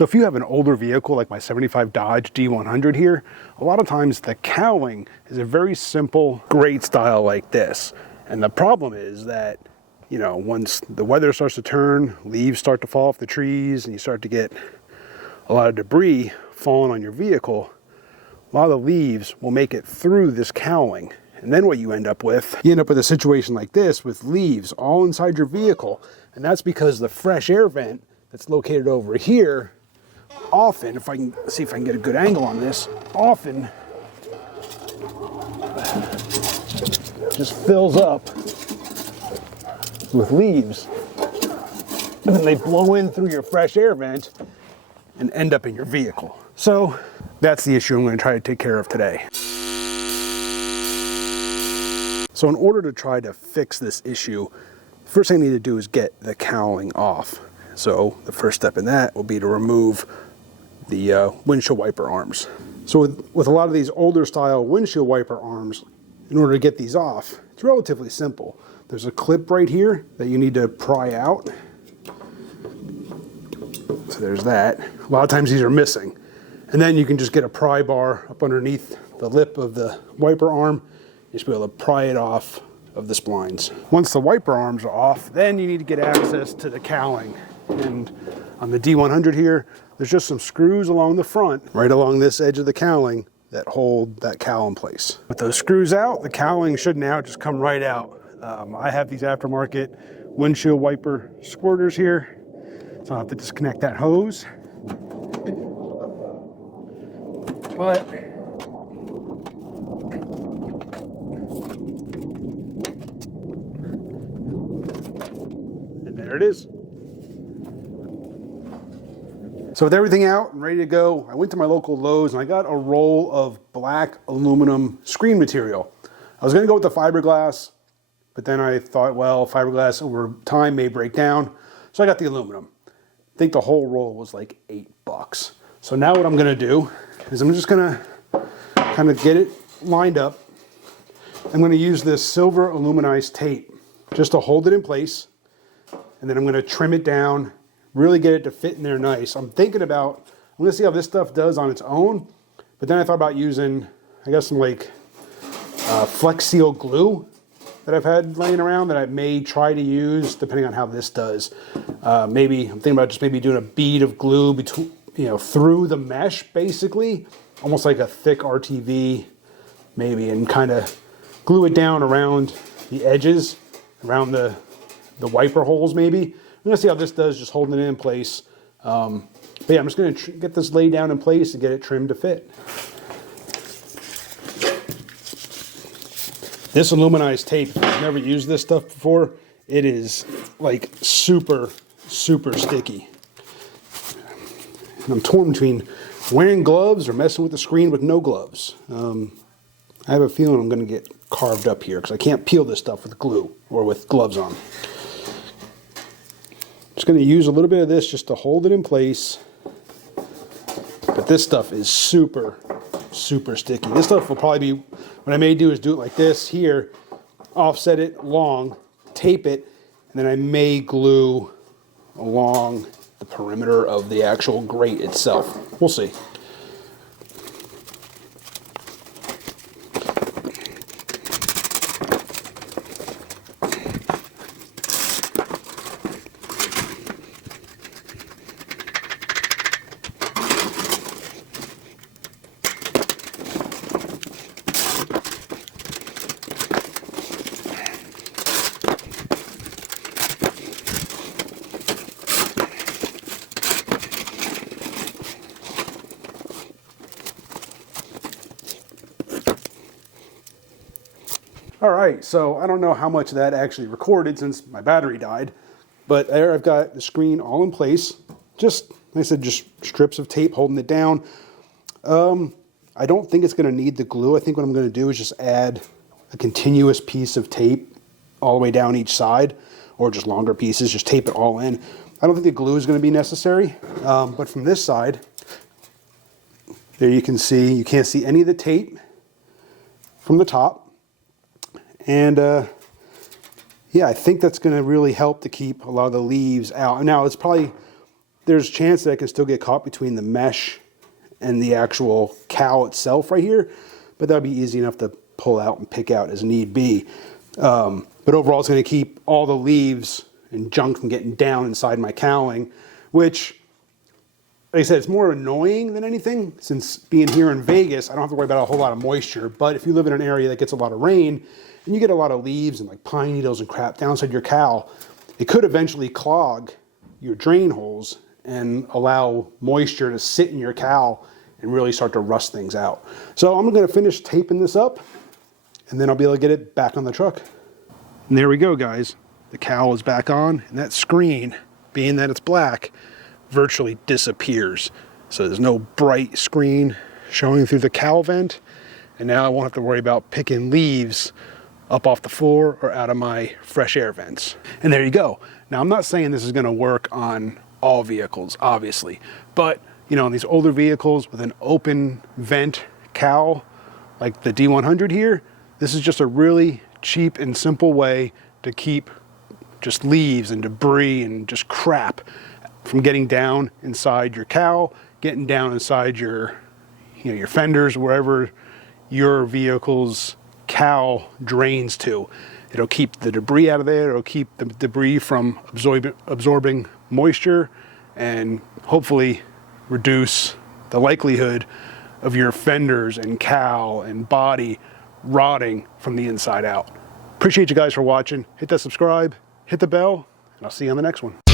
So if you have an older vehicle like my 75 Dodge D100 here, a lot of times the cowling is a very simple grate style like this. And the problem is that, you know, once the weather starts to turn, leaves start to fall off the trees, and you start to get a lot of debris falling on your vehicle, a lot of the leaves will make it through this cowling. And then what you end up with a situation like this with leaves all inside your vehicle. And that's because the fresh air vent that's located over here, often, if I can see if I can get a good angle on this, often just fills up with leaves. And then they blow in through your fresh air vent and end up in your vehicle. So that's the issue I'm going to try to take care of today. So in order to try to fix this issue, the first thing I need to do is get the cowling off. So the first step in that will be to remove the windshield wiper arms. So with a lot of these older style windshield wiper arms, in order to get these off, it's relatively simple. There's a clip right here that you need to pry out. So there's that. A lot of times these are missing. And then you can just get a pry bar up underneath the lip of the wiper arm. You just be able to pry it off of the splines. Once the wiper arms are off, then you need to get access to the cowling. And on the D100 here, there's just some screws along the front, right along this edge of the cowling, that hold that cowl in place. With those screws out, the cowling should now just come right out. I have these aftermarket windshield wiper squirters here, so I'll have to disconnect that hose. But and there it is. So with everything out and ready to go, I went to my local Lowe's and I got a roll of black aluminum screen material. I was going to go with the fiberglass, but then I thought, well, fiberglass over time may break down, so I got the aluminum. I think the whole roll was like $8. So now what I'm going to do is I'm just going to kind of get it lined up. I'm going to use this silver aluminized tape just to hold it in place, and then I'm going to trim it down, really get it to fit in there nice. I'm going to see how this stuff does on its own, but then I thought about using, I guess, some like Flex Seal glue that I've had laying around that I may try to use depending on how this does. Maybe I'm thinking about just maybe doing a bead of glue between, through the mesh, basically, almost like a thick RTV, maybe, and kind of glue it down around the edges, around the wiper holes, maybe. I'm gonna see how this does, just holding it in place. But yeah, I'm just gonna get this laid down in place and get it trimmed to fit. This aluminized tape, if you've never used this stuff before, it is like super, super sticky. And I'm torn between wearing gloves or messing with the screen with no gloves. I have a feeling I'm gonna get carved up here because I can't peel this stuff with glue or with gloves on. Just going to use a little bit of this just to hold it in place. But this stuff is super, super sticky. This stuff will probably be, what I may do is do it like this here, offset it long, tape it, and then I may glue along the perimeter of the actual grate itself. We'll see. All right, so I don't know how much of that actually recorded since my battery died, but there I've got the screen all in place. Just, like I said, just strips of tape holding it down. I don't think it's gonna need the glue. I think what I'm gonna do is just add a continuous piece of tape all the way down each side, or just longer pieces, just tape it all in. I don't think the glue is gonna be necessary, but from this side, there you can see, you can't see any of the tape from the top. And yeah, I think that's going to really help to keep a lot of the leaves out. Now, this there's a chance that it can still get caught between the mesh and the actual cowl itself right here, but that'll be easy enough to pull out and pick out as need be. But overall, it's going to keep all the leaves and junk from getting down inside my cowling, which, like I said, it's more annoying than anything. Since being here in Vegas, I don't have to worry about a whole lot of moisture. But if you live in an area that gets a lot of rain and you get a lot of leaves and like pine needles and crap down inside your cowl, it could eventually clog your drain holes and allow moisture to sit in your cowl and really start to rust things out. So I'm going to finish taping this up, and then I'll be able to get it back on the truck. And there we go, guys. The cowl is back on, and that screen, being that it's black, virtually disappears. So there's no bright screen showing through the cowl vent, and now I won't have to worry about picking leaves up off the floor or out of my fresh air vents. And there you go. Now, I'm not saying this is going to work on all vehicles, obviously, but you know, in these older vehicles with an open vent cowl like the D100 here, this is just a really cheap and simple way to keep just leaves and debris and just crap from getting down inside your cowl, getting down inside your, you know, your fenders, wherever your vehicle's cowl drains to. It'll keep the debris out of there. It'll keep the debris from absorbing moisture, and hopefully reduce the likelihood of your fenders and cowl and body rotting from the inside out. Appreciate you guys for watching. Hit that subscribe, hit the bell, and I'll see you on the next one.